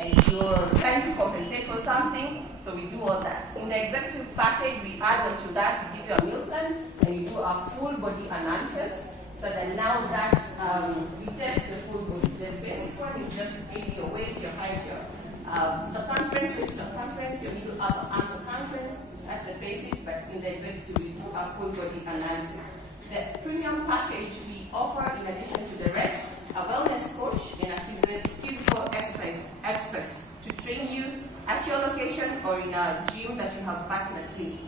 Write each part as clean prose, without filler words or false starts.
and you're trying to compensate for something, so we do all that. In the executive package, we add on to that, we give you a meal plan, and you do a full body analysis, so that now that we test the full body. The basic one is just maybe your weight, your height, your circumference, waist circumference, your middle upper arm circumference. That's the basic, but in the executive, we do a full body analysis. The premium package, we offer, in addition to the rest, a wellness coach and a physical exercise expert to train you at your location or in a gym that you have partnered with.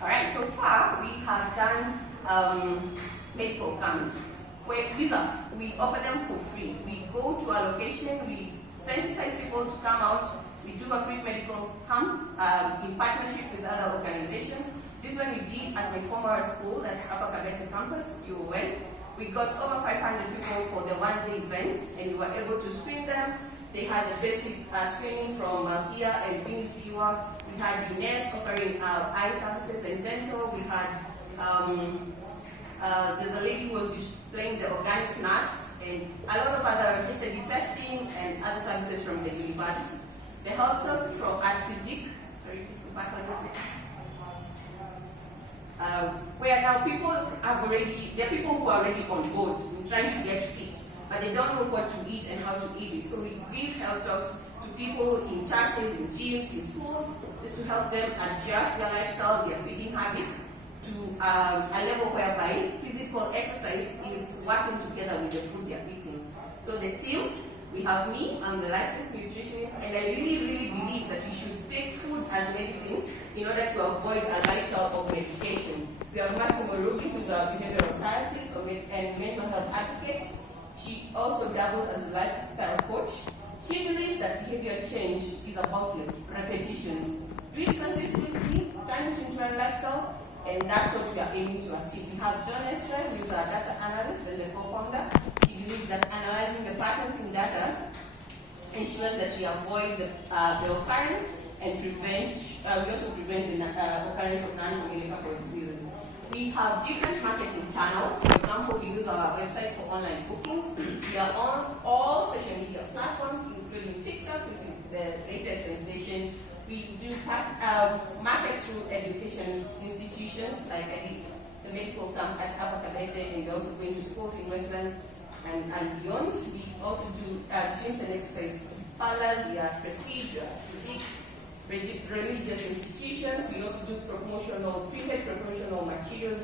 Alright, so far we have done medical camps. We offer them for free. We go to a location, we sensitize people to come out, we do a free medical camp in partnership with other organizations. This one we did at my former school, that's Upper Kabete campus, UN. We got over 500 people for the one-day events, and we were able to screen them. They had the basic screening from Malkia and Venus Pure. We had the nurse offering eye services and dental. We had there's a lady who was displaying the organic nuts and a lot of other HIV testing and other services from the university. The health talk from at Physique, sorry, just go back a little bit. Where now people there are people who are already on board in trying to get fit, but they don't know what to eat and how to eat it. So we give health talks to people in churches, in gyms, in schools, just to help them adjust their lifestyle, their feeding habits, to a level whereby physical exercise is working together with the food they are eating. So the team, we have me, I'm the licensed nutritionist, and I really, really believe that you should take food as medicine in order to avoid a lifestyle of medication. We have Massimo Ruby, who's a behavioral scientist and mental health advocate. She also dabbles as a lifestyle coach. She believes that behavior change is about repetitions. Do it consistently, turn it into a lifestyle, and that's what we are aiming to achieve. We have John Esther, who is a data analyst and the co-founder. He believes that analyzing the patterns in data ensures that we avoid the occurrence and we also prevent the occurrence of non-communicable diseases. We have different marketing channels. For example, we use our website for online bookings. We are on all social media platforms, including TikTok, which is the latest sensation. We do market through education institutions, like I did the medical camp at Upper Kabete, and we're also going to schools in Westlands and beyond. We also do gyms and exercise parlors. We are Prestige, we are Physique, religious institutions. We also do printed promotional materials.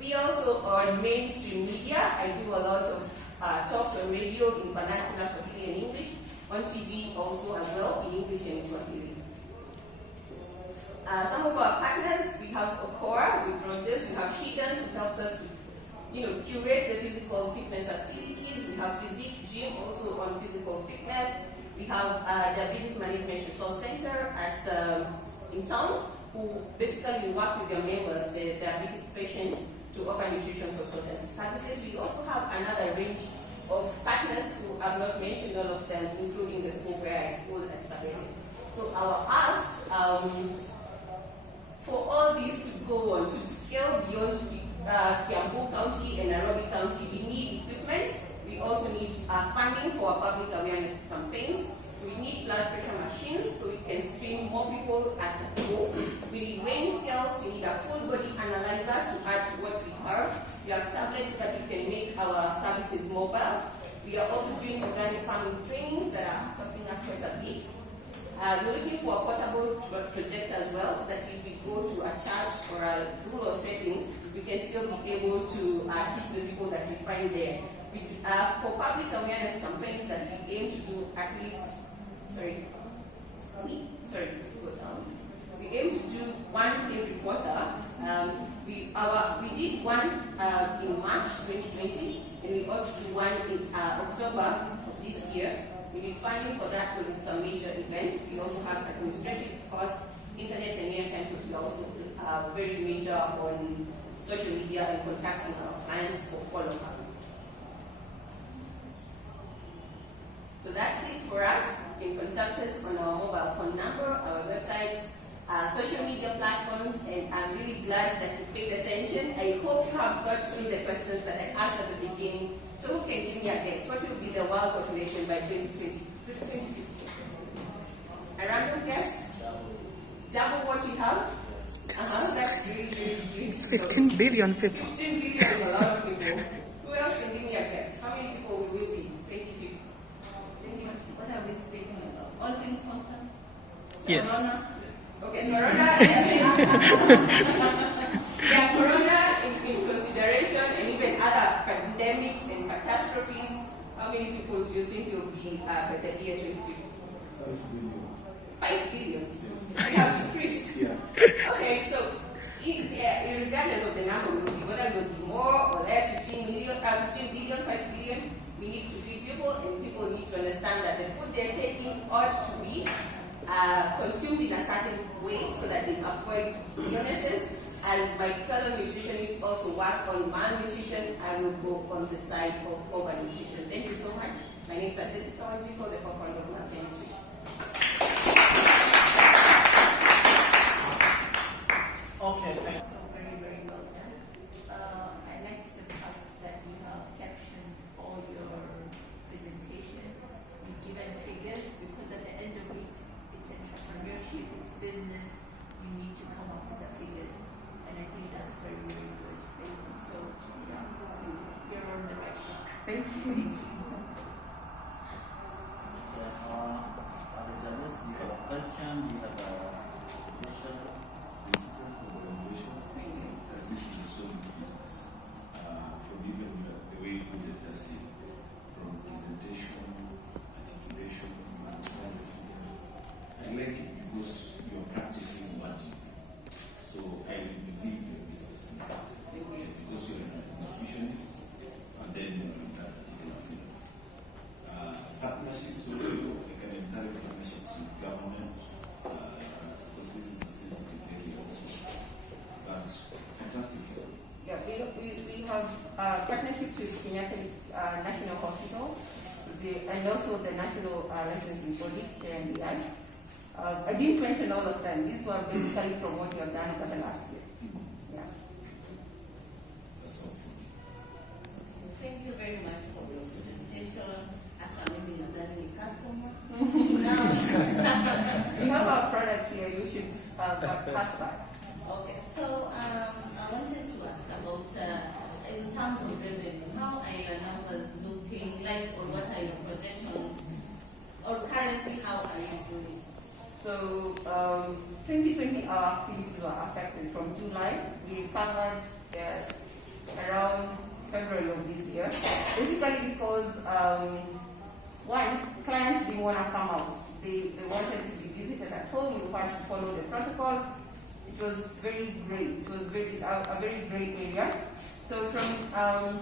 We also are on mainstream media. I do a lot of talks on radio in vernacular Swahili and English, on TV also as well in English and Swahili. Some of our partners, we have Okora with Rogers, we have Higgins, who helps us to curate the physical fitness activities. We have Physique Gym also on physical fitness. We have Diabetes Management Resource Center in town, who basically work with their members, the diabetic patients, to offer nutrition consultancy services. We also have another range of partners who have not mentioned all of them, including the school where I schooled at Kabete. So our ask, for all these to go on, to scale beyond Kiambu County and Nairobi County, we need equipment. We also need funding for our public awareness campaigns. We need blood pressure machines so we can screen more people at home. We need weighing scales. We need a full body analyzer to add to what we have. We have tablets that we can make our services mobile. We are also doing organic farming trainings that are costing us quite a bit. We're looking for a portable projector as well, so that if we go to a church or a rural setting, we can still be able to teach the people that we find there. For public awareness campaigns that we aim to do at least, just go down. We aim to do one every quarter. We did one in March 2020, and we ought to do one in October of this year. We need funding for that because it's a major event. We also have administrative costs, internet and airtime, because we also very major on social media and contacting our clients for follow-up. So that's it for us. You can contact us on our mobile phone number, our website, social media platforms, and I'm really glad that you paid attention. I hope you have got through the questions that I asked at the beginning. So who can give me a guess? What will be the world population by 2020, 2050. A random guess? Double what we have? That's really, really big. 15 billion people. 15 billion is a lot of people. Who else can give me a guess? How many people will we be 2050? 2050. What are we speaking about? All things constant? Yes. Corona? Okay, Corona. Yeah, Corona in consideration, and even other pandemics and catastrophes. How many people do you think will be by the year 2050? 5 billion. Yes. We have increased. Yeah. Okay, so regardless of the number, whether it will be more or less, 15 billion, 5 billion, we need to feed people, and people need to understand that the food they're taking ought to be consumed in a certain way so that they avoid illnesses. As my fellow nutritionists also work on malnutrition, I will go on the side of overnutrition. Thank you so much. My name is Jessica Wanjiko, the co-founder of Malkia Nutrition. Okay, thanks. So very, very well done. I like the fact that you have sectioned all your presentation. You've given figures because at the end of it, it's entrepreneurship, it's business. You need to come up with the figures. And I think that's very, very good. Thank you. So, yeah, you're on the right track. Thank you. Thank you. Other journalists, we have a question, we have a submission. This is a solid business. From even the way you just said, from presentation, articulation, you understand the figure. I like it because you're practicing what you do. So I believe your business now. Because you're a nutritionist, and then you're in that particular field. Partnerships also, I can encourage partnerships with government, because this is a sensitive area also. But fantastic. Yeah, we have partnerships with Kenyatta National Hospital and also the National Licensing Body, KNDI. I didn't mention all of them. These were basically from what we have done over the last year. Yeah. That's all for me. Thank you very much for your presentation. As a maybe a customer. Now, We have our products here. You should pass by. okay, so I wanted to ask about in terms of revenue, how are your numbers looking like, or what are your projections, or currently how are you doing? So 2020, our activities were affected from July. We recovered around February of this year, basically because one, clients didn't want to come out. They wanted to be visited at home. You had to follow the protocols. It was very great. It was a very great area. So from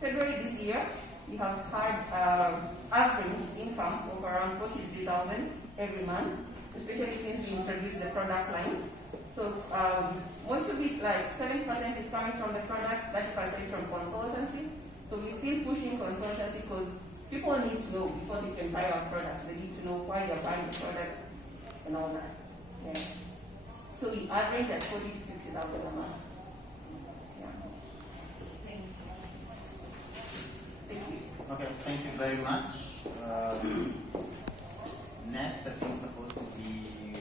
February this year, we have had average income of around 43,000 every month, especially since we introduced the product line. So most of it, like 70% is coming from the products, 30% from consultancy. So we're still pushing consultancy because people need to know before they can buy our products. They need to know why they're buying the products and all that. Yeah. So we average at 40 to 50,000 a month. Yeah. Thank you. Thank you. Okay, thank you very much. Next, I think supposed to be